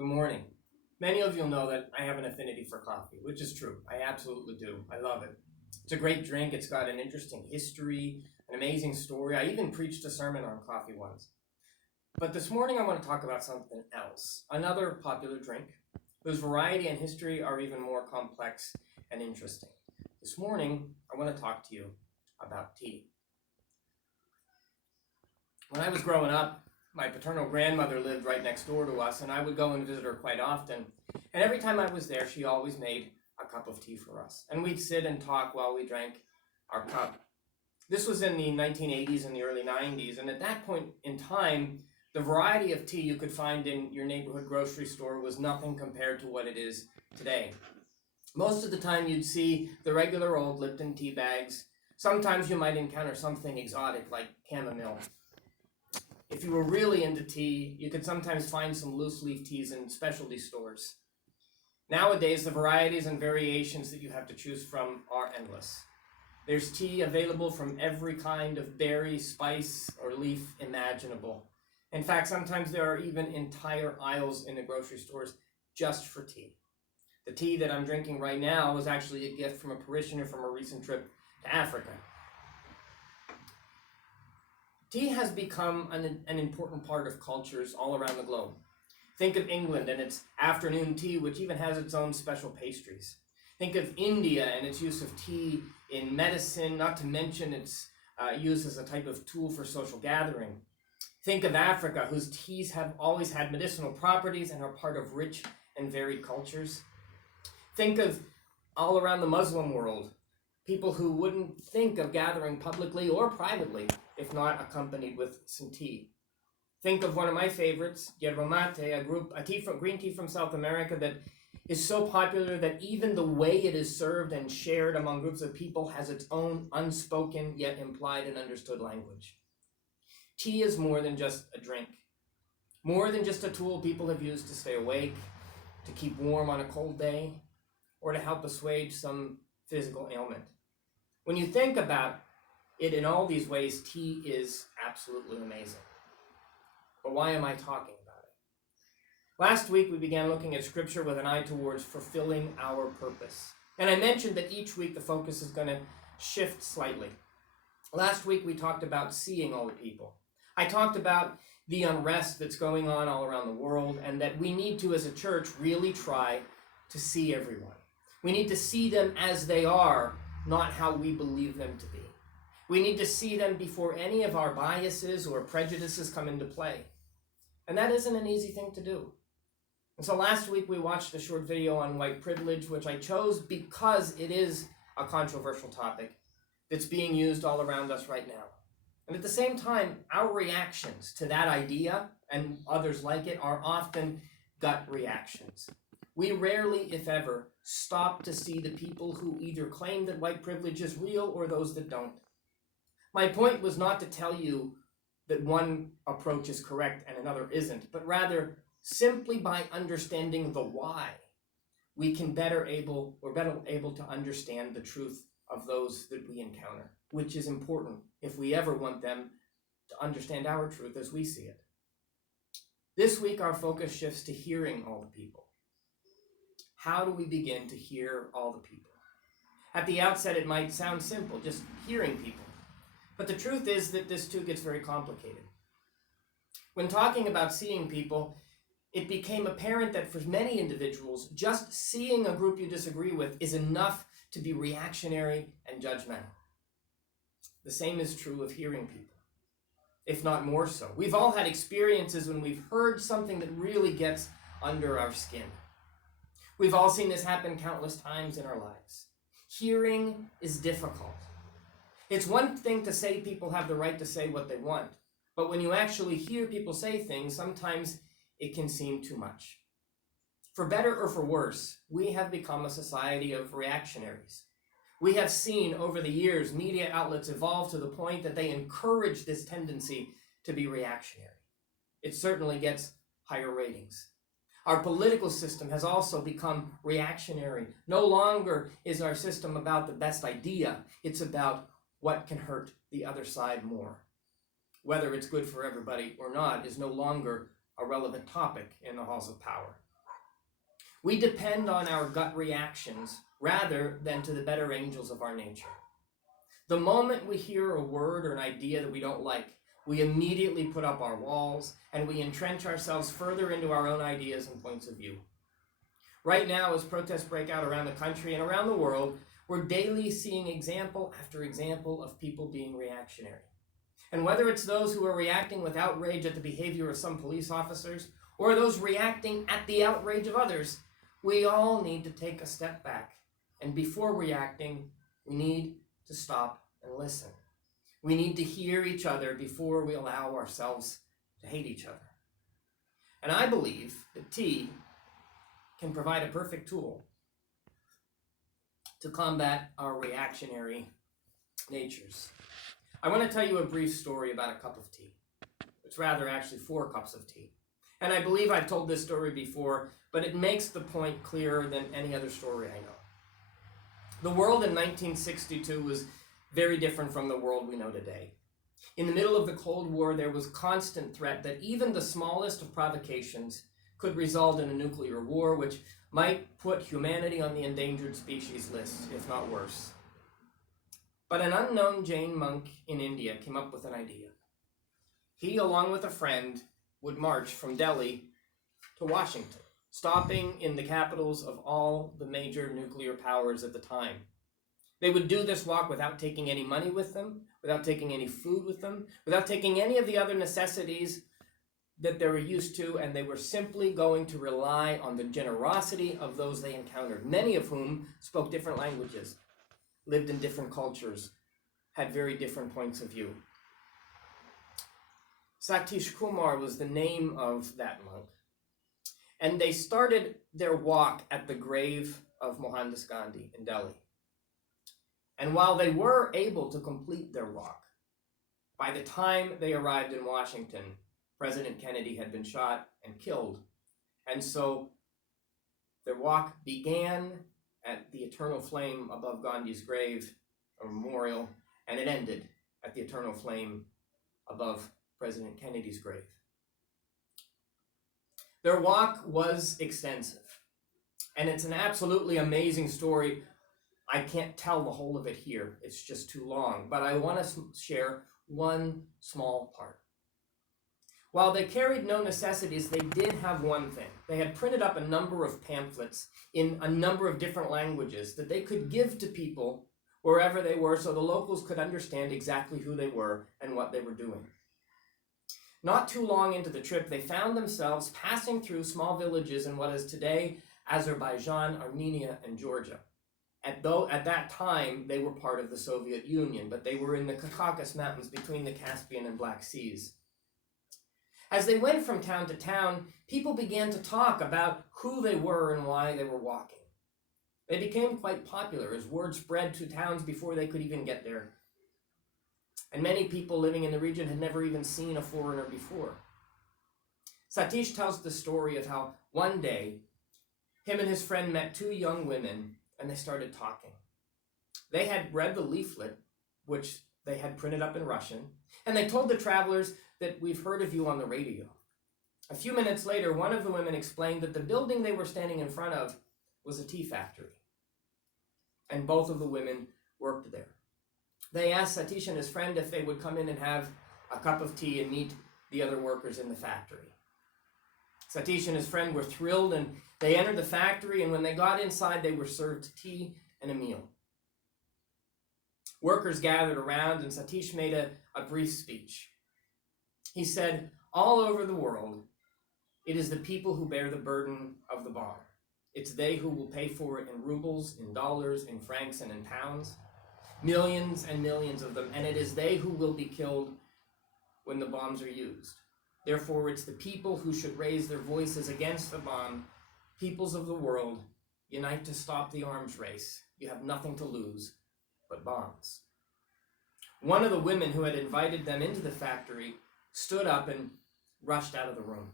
Good morning. Many of you know that I have an affinity for coffee, which is true. I absolutely do. I love it. It's a great drink. It's got an interesting history, an amazing story. I even preached a sermon on coffee once. But this morning I want to talk about something else, another popular drink whose variety and history are even more complex and interesting. This morning I want to talk to you about tea. When I was growing up, my paternal grandmother lived right next door to us, and I would go and visit her quite often. And every time I was there, she always made a cup of tea for us. And we'd sit and talk while we drank our cup. This was in the 1980s and the early 90s, and at that point in time, the variety of tea you could find in your neighborhood grocery store was nothing compared to what it is today. Most of the time you'd see the regular old Lipton tea bags. Sometimes you might encounter something exotic like chamomile. If you were really into tea, you could sometimes find some loose leaf teas in specialty stores. Nowadays, the varieties and variations that you have to choose from are endless. There's tea available from every kind of berry, spice, or leaf imaginable. In fact, sometimes there are even entire aisles in the grocery stores just for tea. The tea that I'm drinking right now was actually a gift from a parishioner from a recent trip to Africa. Tea has become an important part of cultures all around the globe. Think of England and its afternoon tea, which even has its own special pastries. Think of India and its use of tea in medicine, not to mention its use as a type of tool for social gathering. Think of Africa, whose teas have always had medicinal properties and are part of rich and varied cultures. Think of all around the Muslim world, people who wouldn't think of gathering publicly or privately if not accompanied with some tea. Think of one of my favorites, yerba mate, a green tea from South America that is so popular that even the way it is served and shared among groups of people has its own unspoken yet implied and understood language. Tea is more than just a drink, more than just a tool people have used to stay awake, to keep warm on a cold day, or to help assuage some physical ailment. When you think about it in all these ways, tea is absolutely amazing. But why am I talking about it? Last week we began looking at scripture with an eye towards fulfilling our purpose. And I mentioned that each week the focus is going to shift slightly. Last week we talked about seeing all the people. I talked about the unrest that's going on all around the world and that we need to, as a church, really try to see everyone. We need to see them as they are, not how we believe them to be. We need to see them before any of our biases or prejudices come into play. And that isn't an easy thing to do. And so last week we watched a short video on white privilege, which I chose because it is a controversial topic that's being used all around us right now. And at the same time, our reactions to that idea and others like it are often gut reactions. We rarely, if ever, stop to see the people who either claim that white privilege is real or those that don't. My point was not to tell you that one approach is correct and another isn't, but rather simply by understanding the why, we can better able to understand the truth of those that we encounter, which is important if we ever want them to understand our truth as we see it. This week our focus shifts to hearing all the people. How do we begin to hear all the people? At the outset it might sound simple, just hearing people. But the truth is that this too gets very complicated. When talking about seeing people, it became apparent that for many individuals, just seeing a group you disagree with is enough to be reactionary and judgmental. The same is true of hearing people, if not more so. We've all had experiences when we've heard something that really gets under our skin. We've all seen this happen countless times in our lives. Hearing is difficult. It's one thing to say people have the right to say what they want, but when you actually hear people say things, sometimes it can seem too much. For better or for worse, we have become a society of reactionaries. We have seen over the years media outlets evolve to the point that they encourage this tendency to be reactionary. It certainly gets higher ratings. Our political system has also become reactionary. No longer is our system about the best idea, it's about what can hurt the other side more. Whether it's good for everybody or not is no longer a relevant topic in the halls of power. We depend on our gut reactions rather than to the better angels of our nature. The moment we hear a word or an idea that we don't like, we immediately put up our walls and we entrench ourselves further into our own ideas and points of view. Right now, as protests break out around the country and around the world, we're daily seeing example after example of people being reactionary. And whether it's those who are reacting with outrage at the behavior of some police officers, or those reacting at the outrage of others, we all need to take a step back. And before reacting, we need to stop and listen. We need to hear each other before we allow ourselves to hate each other. And I believe that tea can provide a perfect tool to combat our reactionary natures. I want to tell you a brief story about a cup of tea. It's rather actually 4 cups of tea. And I believe I've told this story before, but it makes the point clearer than any other story I know. The world in 1962 was very different from the world we know today. In the middle of the Cold War, there was constant threat that even the smallest of provocations could result in a nuclear war, which might put humanity on the endangered species list, if not worse. But an unknown Jain monk in India came up with an idea. He, along with a friend, would march from Delhi to Washington, stopping in the capitals of all the major nuclear powers at the time. They would do this walk without taking any money with them, without taking any food with them, without taking any of the other necessities that they were used to, and they were simply going to rely on the generosity of those they encountered, many of whom spoke different languages, lived in different cultures, had very different points of view. Satish Kumar was the name of that monk. And they started their walk at the grave of Mohandas Gandhi in Delhi. And while they were able to complete their walk, by the time they arrived in Washington, President Kennedy had been shot and killed. And so their walk began at the eternal flame above Gandhi's grave, a memorial, and it ended at the eternal flame above President Kennedy's grave. Their walk was extensive, and it's an absolutely amazing story. I can't tell the whole of it here, it's just too long, but I want to share one small part. While they carried no necessities, they did have one thing. They had printed up a number of pamphlets in a number of different languages that they could give to people wherever they were so the locals could understand exactly who they were and what they were doing. Not too long into the trip, they found themselves passing through small villages in what is today Azerbaijan, Armenia, and Georgia. At that time, they were part of the Soviet Union, but they were in the Caucasus Mountains between the Caspian and Black Seas. As they went from town to town, people began to talk about who they were and why they were walking. They became quite popular as word spread to towns before they could even get there. And many people living in the region had never even seen a foreigner before. Satish tells the story of how one day, him and his friend met 2 young women and they started talking. They had read the leaflet, which they had printed up in Russian, and they told the travelers that we've heard of you on the radio. A few minutes later, one of the women explained that the building they were standing in front of was a tea factory. And both of the women worked there. They asked Satish and his friend if they would come in and have a cup of tea and meet the other workers in the factory. Satish and his friend were thrilled, and they entered the factory, and when they got inside, they were served tea and a meal. Workers gathered around, and Satish made a brief speech. He said, all over the world, it is the people who bear the burden of the bomb. It's they who will pay for it in rubles, in dollars, in francs, and in pounds. Millions and millions of them, and it is they who will be killed when the bombs are used. Therefore, it's the people who should raise their voices against the bomb. Peoples of the world, unite to stop the arms race. You have nothing to lose but bombs. One of the women who had invited them into the factory stood up and rushed out of the room.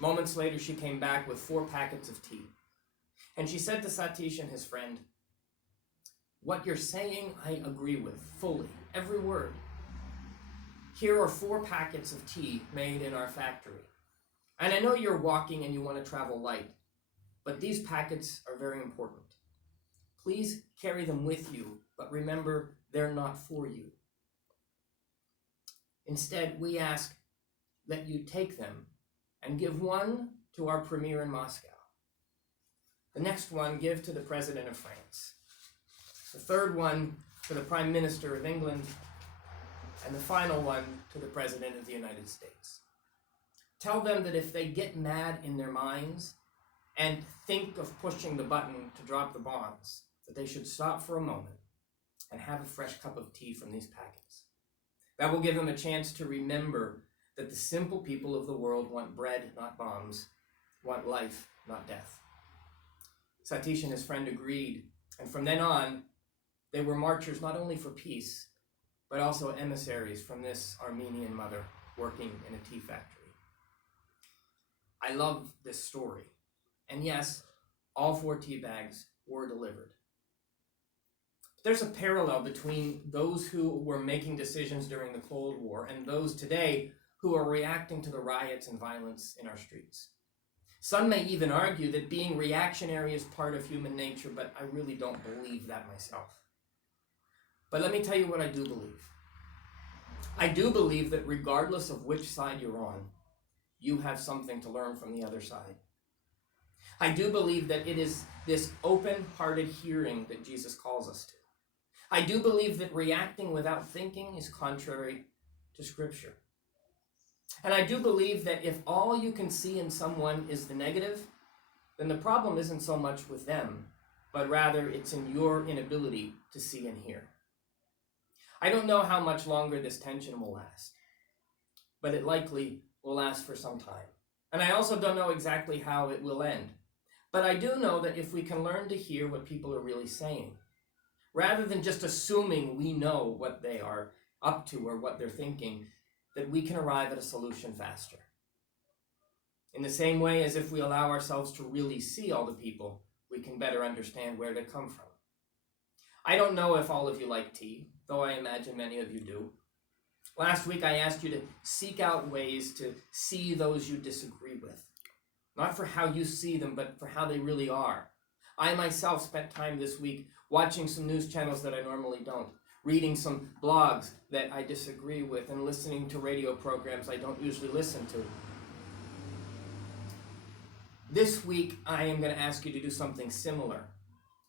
Moments later, she came back with 4 packets of tea. And she said to Satish and his friend, what you're saying, I agree with, fully, every word. Here are 4 packets of tea made in our factory. And I know you're walking and you want to travel light. but these packets are very important. Please carry them with you, but remember, they're not for you. Instead, we ask that you take them and give one to our premier in Moscow. The next one, give to the President of France. The third one, to the Prime Minister of England. And the final one, to the President of the United States. Tell them that if they get mad in their minds and think of pushing the button to drop the bombs, that they should stop for a moment and have a fresh cup of tea from these packets. That will give them a chance to remember that the simple people of the world want bread, not bombs, want life, not death. Satish and his friend agreed, and from then on, they were marchers not only for peace, but also emissaries from this Armenian mother working in a tea factory. I love this story, and yes, all 4 tea bags were delivered. There's a parallel between those who were making decisions during the Cold War and those today who are reacting to the riots and violence in our streets. Some may even argue that being reactionary is part of human nature, but I really don't believe that myself. But let me tell you what I do believe. I do believe that regardless of which side you're on, you have something to learn from the other side. I do believe that it is this open-hearted hearing that Jesus calls us to. I do believe that reacting without thinking is contrary to Scripture. And I do believe that if all you can see in someone is the negative, then the problem isn't so much with them, but rather it's in your inability to see and hear. I don't know how much longer this tension will last, but it likely will last for some time. And I also don't know exactly how it will end. But I do know that if we can learn to hear what people are really saying, rather than just assuming we know what they are up to or what they're thinking, that we can arrive at a solution faster. In the same way as if we allow ourselves to really see all the people, we can better understand where they come from. I don't know if all of you like tea, though I imagine many of you do. Last week I asked you to seek out ways to see those you disagree with. Not for how you see them, but for how they really are. I myself spent time this week watching some news channels that I normally don't, reading some blogs that I disagree with, and listening to radio programs I don't usually listen to. This week, I am going to ask you to do something similar.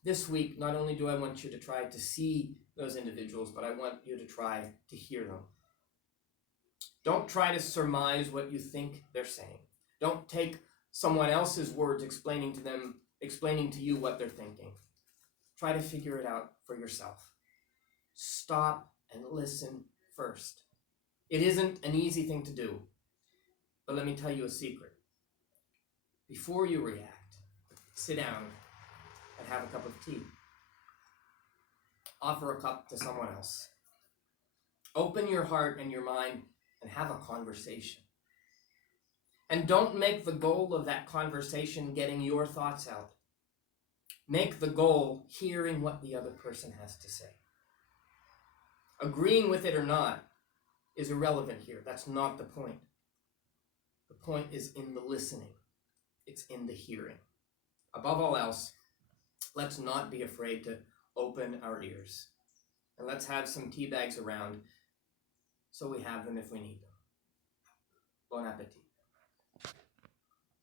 This week, not only do I want you to try to see those individuals, but I want you to try to hear them. Don't try to surmise what you think they're saying. Don't take someone else's words explaining to you what they're thinking. Try to figure it out for yourself. Stop and listen first. It isn't an easy thing to do, but let me tell you a secret. Before you react, sit down and have a cup of tea. Offer a cup to someone else. Open your heart and your mind and have a conversation. And don't make the goal of that conversation getting your thoughts out. Make the goal hearing what the other person has to say. Agreeing with it or not is irrelevant here. That's not the point. The point is in the listening. It's in the hearing. Above all else, let's not be afraid to open our ears. And let's have some tea bags around so we have them if we need them. Bon appetit.